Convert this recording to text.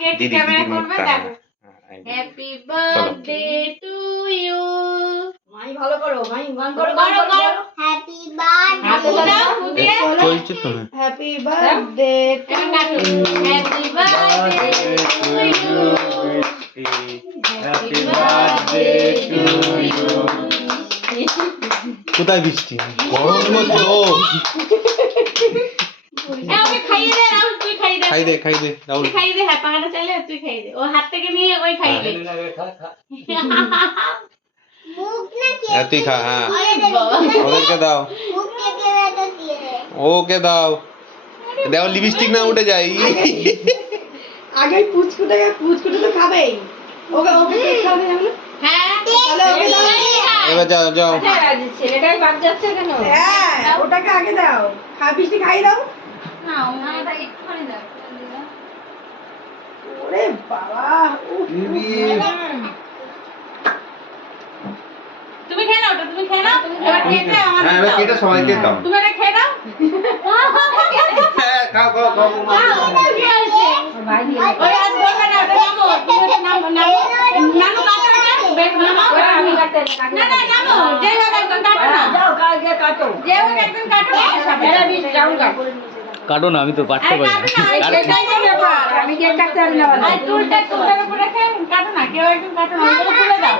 দিদি দিদির মুখটা হ্যাপি বার্থডে টু ইউ। মাই ভালো করো, মাই গান করো, করো করো। হ্যাপি বার্থডে চলছে তো happy birthday to happy birthday to you. Happy birthday to you. কোথায় বৃষ্টি গরম করছে ও ওকে খাইয়ে দে রাহুল, তুই খাইয়ে দে। খাই দে রাহুল তুই খাইয়ে দে, হ্যাঁ পাহাড়ে চাইলে তুই খাইয়ে দে। ও হাত থেকে নিয়ে ওই খাইয়ে দে। মুখ না কে হ্যাঁ তুই খা হ্যাঁ বাবা। ওদেরকে দাও মুখ থেকে বেটা দিয়ে দে ওকে দাও দাও লিপস্টিক না উঠে যায় আগে পুচকুটে তো খাবেই। ওকে ওকে কেক খাওয়াতে যাবে না? হ্যাঁ তাহলে ওকে দাও। এবার যাও যাও ছেলেটাই বাদ যাচ্ছে কেন? হ্যাঁ ওটাকে আগে দাও। বৃষ্টি খাই দাও। না ওটা একটুখানি দাও। ওরে বাবা উফ, তুমি খেয়ে নাও, তুমি খেয়ে নাও। এবার খেতে আমার হ্যাঁ এবার কেটে সবাইকে দাও তুমি এটা খেয়ে নাও। হ্যাঁ খাও খাও খাও কি হয়েছে? ওই হাত ধরবে না, ওটা নামো। তুমি ওটা নামো, নামো। নামো, কাটো না। বেশ নামো। না, না, নামো। যে হোক একদম কাটো না। যে হোক একদম কাটো না। কাটো না, আমি তো পারতে আরে পারি কাটো না, এই এটাই তো ব্যাপার। আমি কেক কাটতে পারি না। আর চুলটা উপরে রেখে কাটো না। কেউ একদম কাটো না। ওগুলো তুলে দাও।